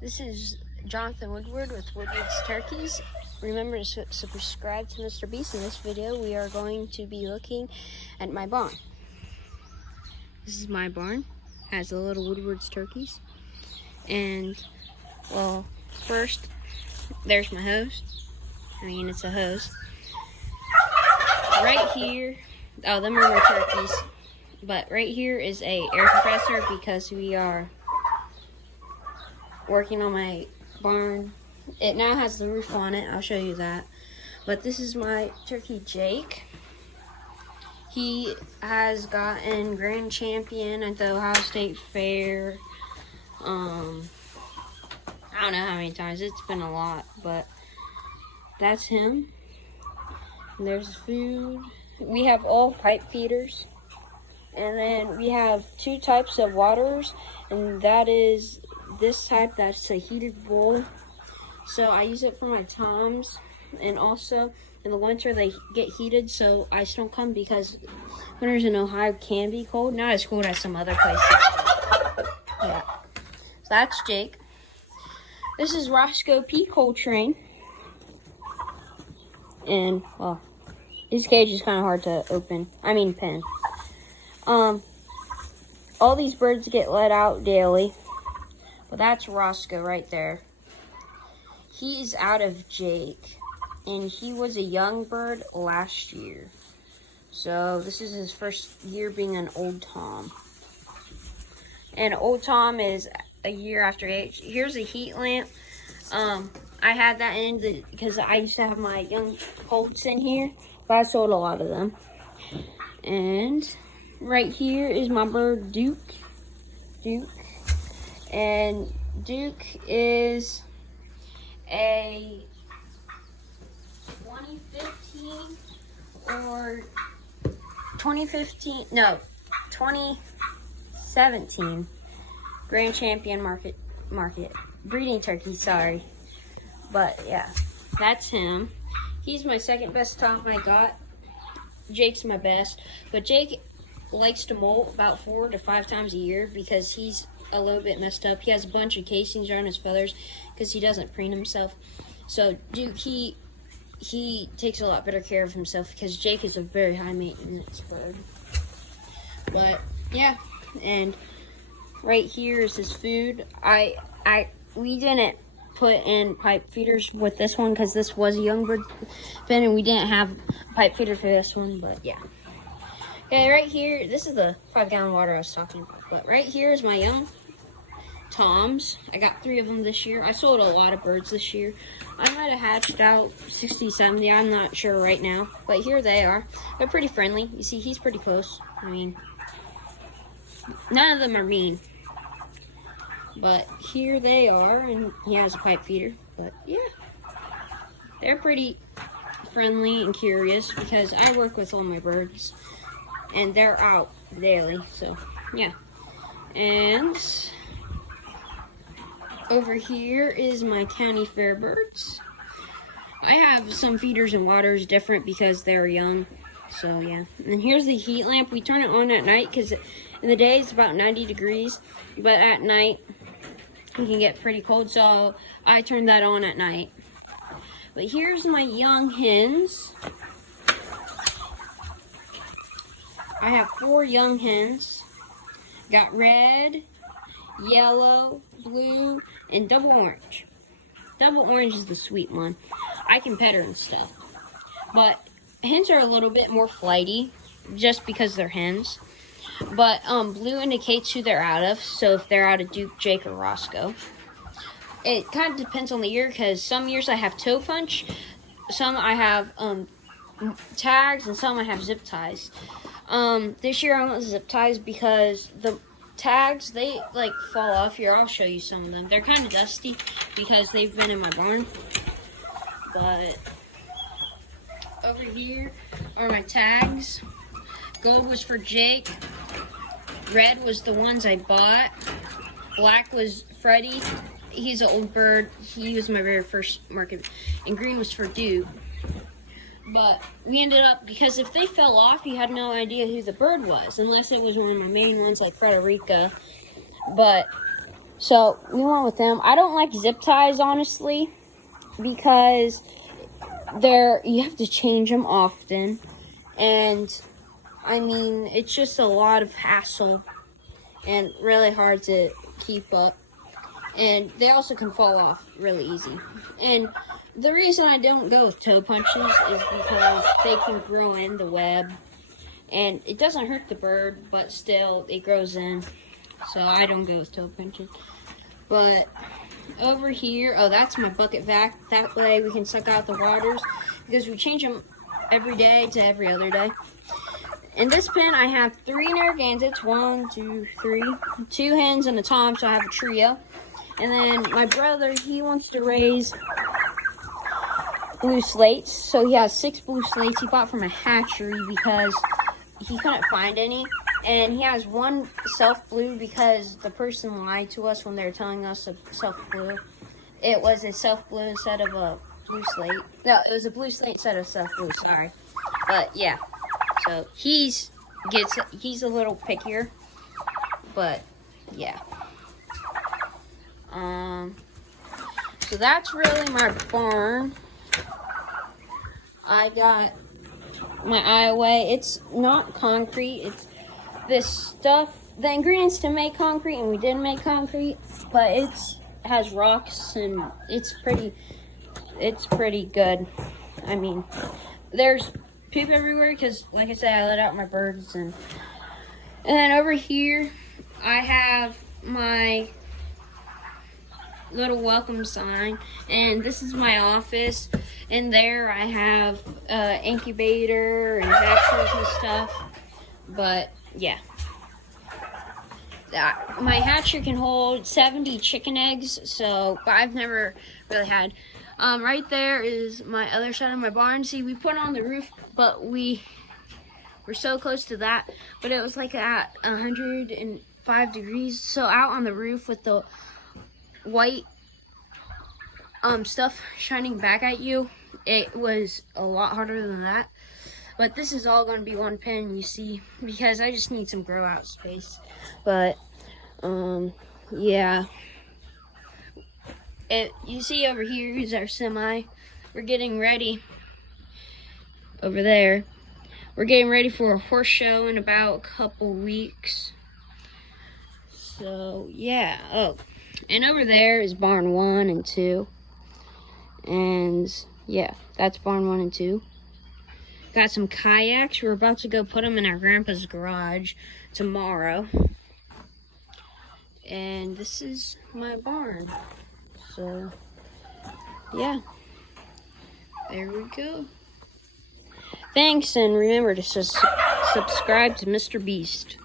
This is Jonathan Woodward with Woodward's Turkeys. Remember to subscribe to Mr. Beast. In this video, we are going to be looking at my barn. This is my barn. It has the little Woodward's turkeys. And, well, first, there's my hose. It's a hose. Right here, them are my turkeys. But right here is a air compressor because we are working on my barn. It now has the roof on it. I'll show you that. But this is my turkey, Jake. He has gotten grand champion at the Ohio State Fair. I don't know how many times. It's been a lot, but that's him. And there's food. We have all pipe feeders. And then we have two types of waters, and that is this type, that's a heated bowl. So I use it for my toms, and also in the winter they get heated so ice don't come, because winters in Ohio can be cold. Not as cold as some other places. Yeah. So that's Jake. This is Roscoe P. Coltrane. And, well, his cage is kind of hard to pin. All these birds get let out daily. But that's Roscoe right there. He's out of Jake. And he was a young bird last year. So this is his first year being an old tom. And old tom is a year after age. Here's a heat lamp. I had that in because I used to have my young colts in here. But I sold a lot of them. And right here is my bird, Duke. And Duke is a 2017 grand champion market breeding turkey, sorry. But yeah, that's him. He's my second best tom I got. Jake's my best, but Jake likes to molt about 4 to 5 times a year because he's a little bit messed up. He has a bunch of casings around his feathers because he doesn't preen himself. So Duke, he takes a lot better care of himself because Jake is a very high maintenance bird. But yeah, and right here is his food. We didn't put in pipe feeders with this one because this was a young bird pen and we didn't have a pipe feeder for this one, but yeah. Okay, right here, this is the 5-gallon water I was talking about, but right here is my young toms. I got 3 of them this year. I sold a lot of birds this year. I might have hatched out 60, 70, I'm not sure right now, but here they are. They're pretty friendly. You see, he's pretty close. None of them are mean. But here they are, and he has a pipe feeder. But yeah, they're pretty friendly and curious because I work with all my birds, and they're out daily. So yeah, and over here is my county fair birds. I have some feeders and waters different because they're young. So yeah, and here's the heat lamp. We turn it on at night because in the day it's about 90 degrees, but at night it can get pretty cold, so I turn that on at night. But here's my young hens. I have 4 young hens. Got red, yellow, blue, and double orange. Double orange is the sweet one. I can pet her and stuff. But hens are a little bit more flighty just because they're hens. But blue indicates who they're out of. So if they're out of Duke, Jake, or Roscoe. It kind of depends on the year because some years I have toe punch. Some I have tags, and some I have zip ties. This year I went with zip ties because the tags, they like fall off. Here, I'll show you some of them. They're kind of dusty because they've been in my barn. But over here are my tags. Gold was for Jake. Red was the ones I bought. Black was Freddie. He's an old bird. He was my very first market. And green was for Duke. But we ended up, because if they fell off, you had no idea who the bird was, unless it was one of my main ones like Frederica. But So we went with them. I don't like zip ties, honestly, because you have to change them often. And I mean, it's just a lot of hassle and really hard to keep up. And they also can fall off really easy. And the reason I don't go with toe punches is because they can grow in the web. And it doesn't hurt the bird, but still, it grows in. So I don't go with toe punches. But over here, oh, that's my bucket vac. That way we can suck out the waters because we change them every day to every other day. In this pen, I have 3 Narragansetts. 1, 2, 3. 2 hens and a tom, so I have a trio. And then my brother, he wants to raise blue slates. So he has 6 blue slates he bought from a hatchery because he couldn't find any. And he has 1 self blue because the person lied to us when they were telling us a self blue. It was a self blue instead of a blue slate. No, it was a blue slate instead of self blue, sorry. But yeah. So he's a little pickier, but yeah. So that's really my barn. I got my Iowa. It's not concrete. It's this stuff. The ingredients to make concrete, and we didn't make concrete, but it has rocks and it's pretty good. I mean, there's poop everywhere because, like I said, I let out my birds, and then over here I have my little welcome sign, and this is my office. In there I have incubator and hatcheries and stuff. But yeah, my hatchery can hold 70 chicken eggs, so, but I've never really had. Right there is my other side of my barn. See, we put it on the roof, but we were so close to that, but it was like at 105 degrees. So out on the roof with the white stuff shining back at you, it was a lot harder than that. But this is all going to be one pen, you see, because I just need some grow out space. But yeah. You see over here is our semi. We're getting ready over there. We're getting ready for a horse show in about a couple weeks. So yeah. Oh, and over there is barn 1 and 2. And yeah, that's barn 1 and 2. Got some kayaks. We're about to go put them in our grandpa's garage tomorrow. And this is my barn. So, yeah, there we go. Thanks, and remember to subscribe to Mr. Beast.